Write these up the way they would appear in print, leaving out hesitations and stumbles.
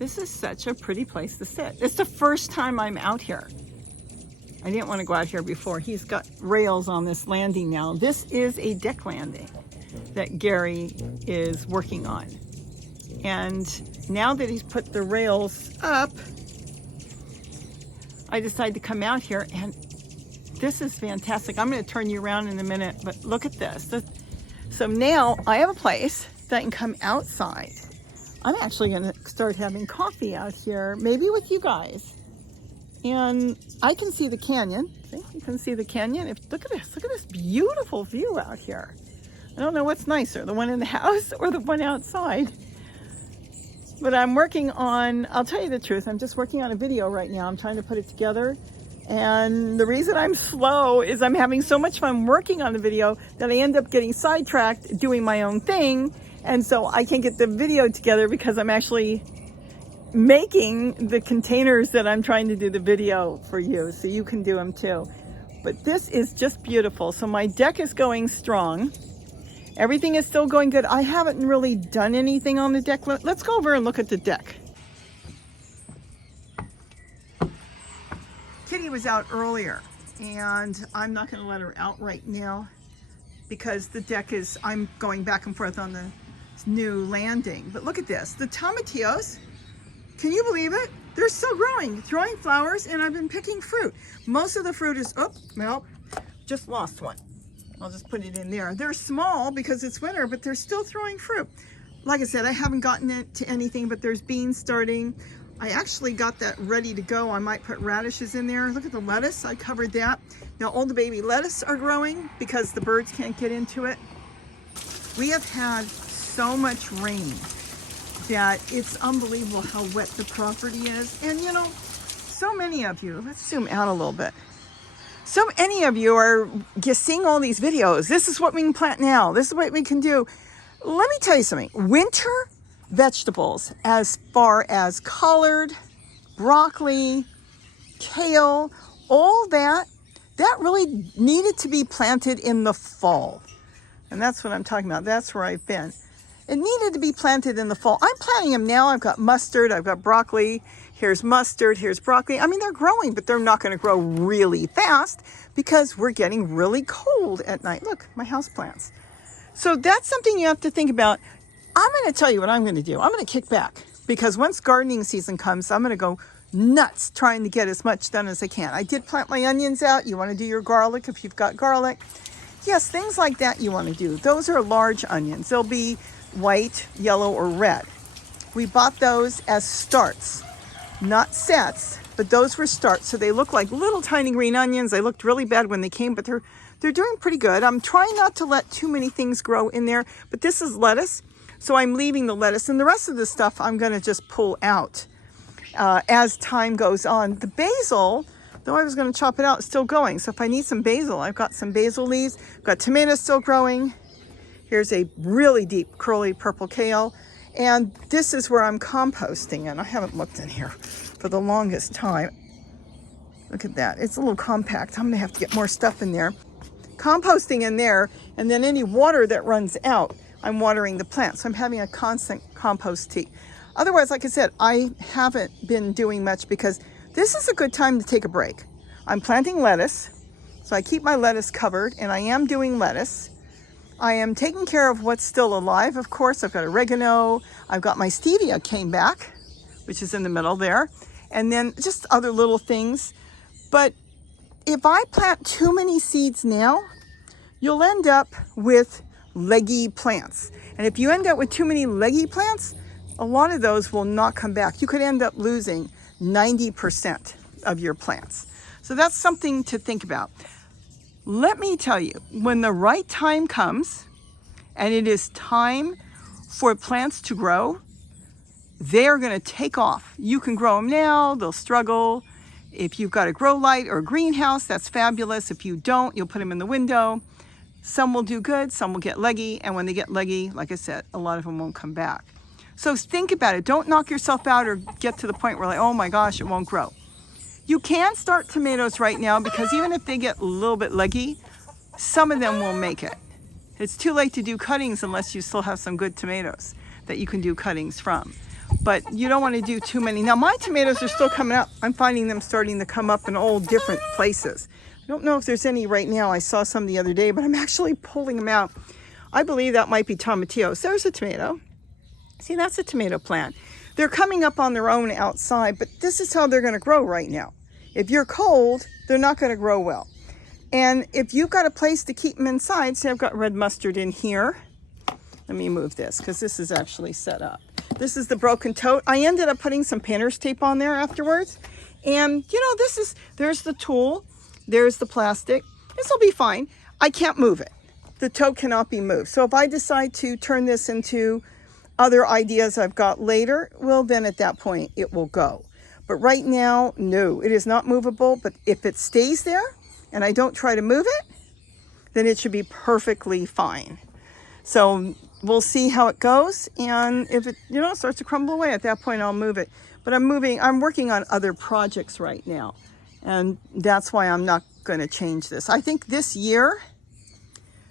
This is such a pretty place to sit. It's the first time I'm out here. I didn't want to go out here before. He's got rails on this landing now. This is a deck landing that Gary is working on. And now that he's put the rails up, I decided to come out here, and this is fantastic. I'm going to turn you around in a minute, but look at this. So now I have a place that I can come outside. I'm actually going to start having coffee out here, maybe with you guys. And I can see the canyon. See, you can see the canyon. Look at this beautiful view out here. I don't know what's nicer, the one in the house or the one outside. But I'm working on, I'll tell you the truth, I'm just working on a video right now. I'm trying to put it together. And the reason I'm slow is I'm having so much fun working on the video that I end up getting sidetracked doing my own thing. And so I can't get the video together because I'm actually making the containers that I'm trying to do the video for you, so you can do them too. But this is just beautiful. So my deck is going strong. Everything is still going good. I haven't really done anything on the deck. Let's go over and look at the deck. Kitty was out earlier, and I'm not going to let her out right now because the deck is, I'm going back and forth on the new landing. But look at this, the tomatillos. Can you believe it? They're still growing, throwing flowers, and I've been picking fruit. Most of the fruit is, oh, well, just lost one. I'll just put it in there. They're small because it's winter, but they're still throwing fruit. Like I said, I haven't gotten it to anything, but there's beans starting. I actually got that ready to go. I might put radishes in there. Look at the lettuce, I covered that. Now all the baby lettuce are growing because the birds can't get into it. We have had so much rain that it's unbelievable how wet the property is. And you know, so many of you, let's zoom out a little bit. So many of you are just seeing all these videos. This is what we can plant now. This is what we can do. Let me tell you something. Winter vegetables, as far as collard, broccoli, kale, all that really needed to be planted in the fall. And that's what I'm talking about. That's where I've been. It needed to be planted in the fall. I'm planting them now. I've got mustard, I've got broccoli. Here's mustard, here's broccoli. I mean, they're growing, but they're not going to grow really fast because we're getting really cold at night. Look, my houseplants. So that's something you have to think about. I'm going to tell you what I'm going to do. I'm going to kick back because once gardening season comes, I'm going to go nuts trying to get as much done as I can. I did plant my onions out. You want to do your garlic if you've got garlic. Yes, things like that you want to do. Those are large onions. They'll be white, yellow, or red. We bought those as starts, not sets, but those were starts. So they look like little tiny green onions. They looked really bad when they came, but they're doing pretty good. I'm trying not to let too many things grow in there, but this is lettuce. So I'm leaving the lettuce, and the rest of the stuff I'm going to just pull out as time goes on. The basil, though I was going to chop it out, is still going. So if I need some basil, I've got some basil leaves. I've got tomatoes still growing. Here's a really deep curly purple kale. And this is where I'm composting, and I haven't looked in here for the longest time. Look at that. It's a little compact. I'm going to have to get more stuff in there. Composting in there, and then any water that runs out, I'm watering the plants. So I'm having a constant compost tea. Otherwise, like I said, I haven't been doing much because this is a good time to take a break. I'm planting lettuce, so I keep my lettuce covered, and I am doing lettuce. I am taking care of what's still alive. Of course, I've got oregano. I've got my stevia came back, which is in the middle there. And then just other little things. But if I plant too many seeds now, you'll end up with leggy plants. And if you end up with too many leggy plants, a lot of those will not come back. You could end up losing 90% of your plants. So that's something to think about. Let me tell you, when the right time comes, and it is time for plants to grow, they're going to take off. You can grow them now, they'll struggle. If you've got a grow light or a greenhouse, that's fabulous. If you don't, you'll put them in the window. Some will do good, some will get leggy, and when they get leggy, like I said, a lot of them won't come back. So think about it. Don't knock yourself out or get to the point where like, oh my gosh, it won't grow. You can start tomatoes right now because even if they get a little bit leggy, some of them will make it. It's too late to do cuttings unless you still have some good tomatoes that you can do cuttings from. but you don't want to do too many. Now my tomatoes are still coming up. I'm finding them starting to come up in all different places. I don't know if there's any right now. I saw some the other day, but I'm actually pulling them out. I believe that might be tomatillos. There's a tomato. See, that's a tomato plant. They're coming up on their own outside, but this is how they're going to grow right now. If you're cold, they're not going to grow well. And if you've got a place to keep them inside, see, I've got red mustard in here. Let me move this because this is actually set up. This is the broken tote. I ended up putting some painter's tape on there afterwards. And you know, there's the tool, there's the plastic. This will be fine. I can't move it. The tote cannot be moved. So if I decide to turn this into other ideas I've got later, well, then at that point it will go. But right now, no, it is not movable. But if it stays there and I don't try to move it, then it should be perfectly fine. So we'll see how it goes. And if it, you know, starts to crumble away, at that point I'll move it. But I'm working on other projects right now. And that's why I'm not going to change this. I think this year,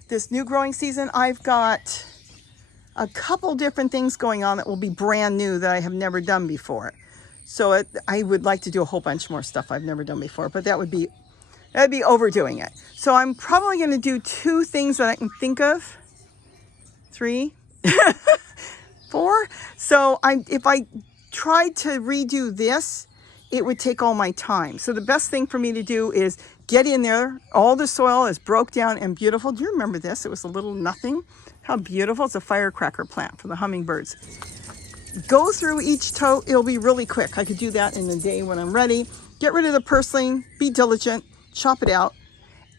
this new growing season, I've got a couple different things going on that will be brand new that I have never done before. So I would like to do a whole bunch more stuff I've never done before, but that'd be overdoing it. So I'm probably going to do 2 things that I can think of. 3, 4. So if I tried to redo this, it would take all my time. So the best thing for me to do is get in there. All the soil is broke down and beautiful. Do you remember this? It was a little nothing. How beautiful. It's a firecracker plant for the hummingbirds. Go through each tote. It'll be really quick. I could do that in a day when I'm ready. Get rid of the purslane. Be diligent. Chop it out.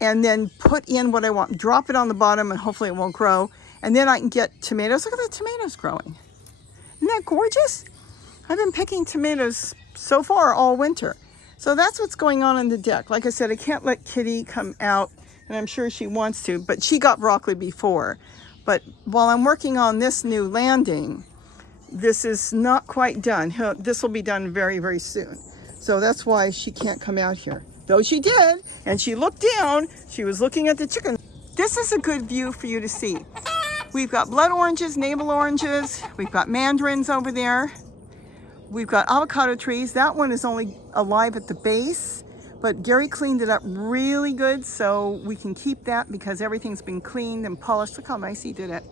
And then put in what I want. Drop it on the bottom and hopefully it won't grow. And then I can get tomatoes. Look at the tomatoes growing. Isn't that gorgeous? I've been picking tomatoes so far all winter. So that's what's going on the deck. Like I said, I can't let Kitty come out, and I'm sure she wants to, but she got broccoli before. But while I'm working on this new landing, this is not quite done. This will be done very, very soon. So that's why she can't come out here. Though she did, and she looked down, she was looking at the chicken. This is a good view for you to see. We've got blood oranges, navel oranges. We've got mandarins over there. We've got avocado trees. That one is only alive at the base, but Gary cleaned it up really good, so we can keep that because everything's been cleaned and polished. Look how nice he did it.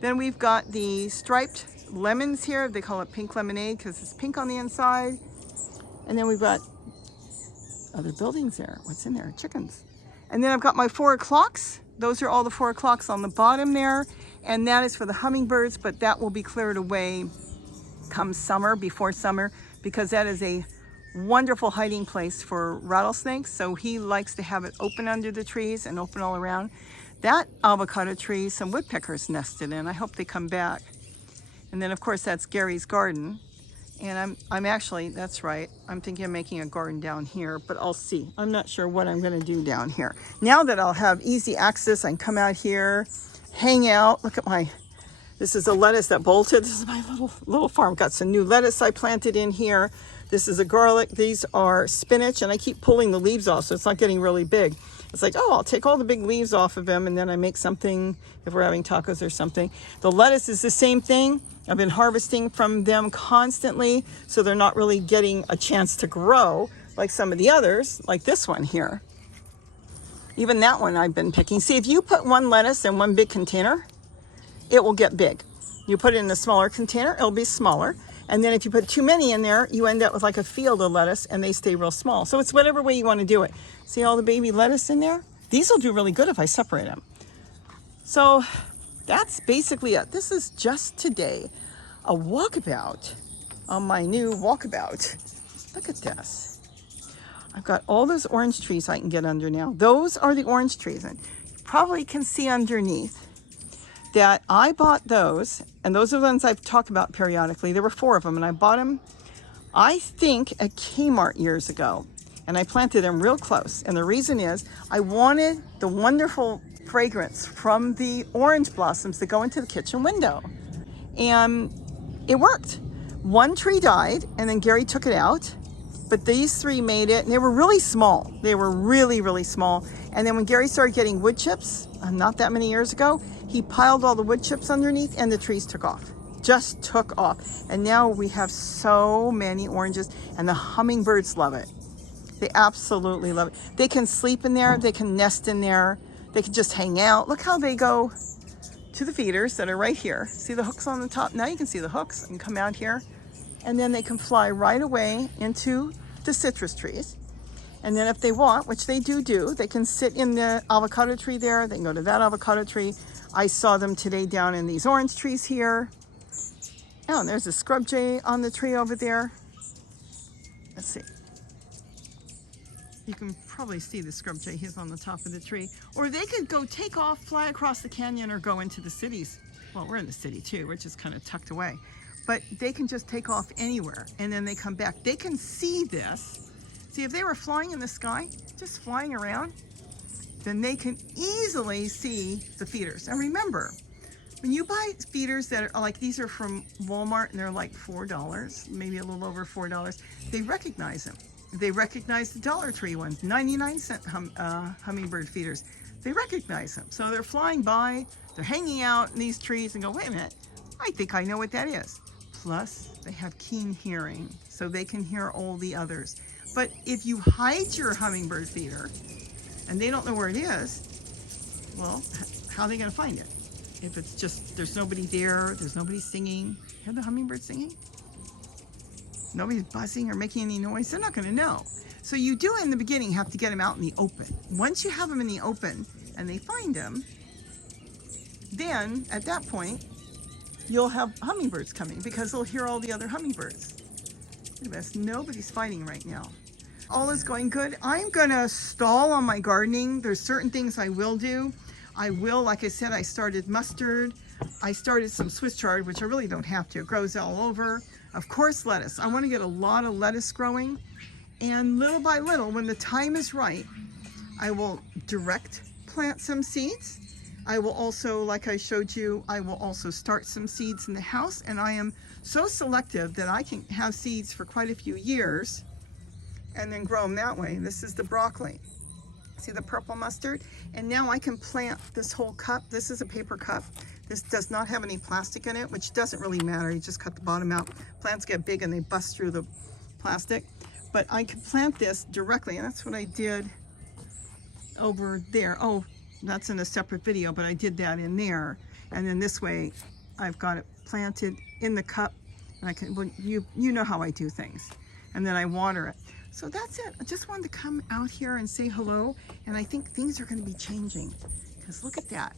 Then we've got the striped lemons here. They call it pink lemonade because it's pink on the inside. And then we've got other buildings there. What's in there? Chickens. And then I've got my 4 o'clocks. Those are all the 4 o'clocks on the bottom there. And that is for the hummingbirds, but that will be cleared away come summer, before summer, because that is a wonderful hiding place for rattlesnakes. So he likes to have it open under the trees and open all around. That avocado tree, some woodpeckers nested in. I hope they come back. And then of course that's Gary's garden. And I'm actually, that's right, I'm thinking of making a garden down here, but I'll see. I'm not sure what I'm gonna do down here. Now that I'll have easy access, I can come out here, hang out. Look at this is a lettuce that bolted. This is my little farm. Got some new lettuce I planted in here. This is a garlic. These are spinach, and I keep pulling the leaves off, so it's not getting really big. It's like, oh, I'll take all the big leaves off of them, and then I make something if we're having tacos or something. The lettuce is the same thing. I've been harvesting from them constantly, so they're not really getting a chance to grow like some of the others, like this one here. Even that one I've been picking. See, if you put one lettuce in one big container, it will get big. You put it in a smaller container, it'll be smaller. And then if you put too many in there, you end up with like a field of lettuce and they stay real small. So it's whatever way you want to do it. See all the baby lettuce in there? These will do really good if I separate them. So that's basically it. This is just today a walkabout on my new walkabout. Look at this. I've got all those orange trees I can get under now. Those are the orange trees. And you probably can see underneath that I bought those, and those are the ones I've talked about periodically. There were 4 of them, and I bought them, I think, at Kmart years ago, and I planted them real close. And the reason is I wanted the wonderful fragrance from the orange blossoms that go into the kitchen window, and it worked. 1 tree died, and then Gary took it out, but these 3 made it, and they were really small. They were really, really small. And then when Gary started getting wood chips, not that many years ago, he piled all the wood chips underneath and the trees took off. just took off. And now we have so many oranges, and the hummingbirds love it. They absolutely love it. They can sleep in there, they can nest in there, they can just hang out. Look how they go to the feeders that are right here. See the hooks on the top? Now you can see the hooks and come out here. And then they can fly right away into the citrus trees. And then if they want, which they do, they can sit in the avocado tree there. They can go to that avocado tree. I saw them today down in these orange trees here. Oh, and there's a scrub jay on the tree over there. Let's see. You can probably see the scrub jay. He's on the top of the tree. Or they could go take off, fly across the canyon, or go into the cities. Well, we're in the city too. We're just kind of tucked away. But they can just take off anywhere, and then they come back. They can see this. See, if they were flying in the sky, just flying around, then they can easily see the feeders. And remember, when you buy feeders that are like, these are from Walmart and they're like $4, maybe a little over $4, they recognize them. They recognize the Dollar Tree ones, 99-cent hummingbird feeders. They recognize them. So they're flying by, they're hanging out in these trees and go, wait a minute, I think I know what that is. Plus, they have keen hearing, so they can hear all the others. But if you hide your hummingbird feeder and they don't know where it is, well, how are they going to find it? If it's just, there's nobody there, there's nobody singing. Hear the hummingbird singing? Nobody's buzzing or making any noise, they're not going to know. So you do in the beginning have to get them out in the open. Once you have them in the open and they find them, then at that point, you'll have hummingbirds coming because they'll hear all the other hummingbirds. Look at this, nobody's fighting right now. All is going good. I'm gonna stall on my gardening. There's certain things I will do. I will, like I said, I started mustard. I started some Swiss chard, which I really don't have to. It grows all over. Of course, lettuce. I want to get a lot of lettuce growing. And little by little, when the time is right, I will direct plant some seeds. I will also, like I showed you, I will also start some seeds in the house. And I am so selective that I can have seeds for quite a few years and then grow them that way. This is the broccoli. See the purple mustard? And now I can plant this whole cup. This is a paper cup. This does not have any plastic in it, which doesn't really matter. You just cut the bottom out. Plants get big and they bust through the plastic. But I can plant this directly, and that's what I did over there. Oh, that's in a separate video, but I did that in there. And then this way, I've got it planted in the cup. And I can, well, you know how I do things. And then I water it. So that's it. I just wanted to come out here and say hello. And I think things are going to be changing. Because look at that.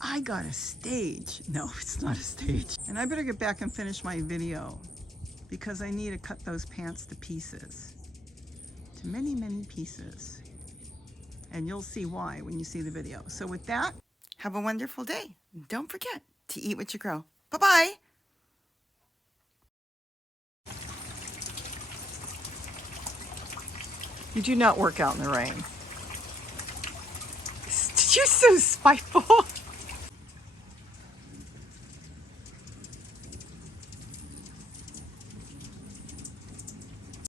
I got a stage. No, it's not a stage. And I better get back and finish my video because I need to cut those pants to pieces. To many, many pieces. And you'll see why when you see the video. So with that, have a wonderful day. Don't forget to eat what you grow. Bye-bye. You do not work out in the rain. You're so spiteful.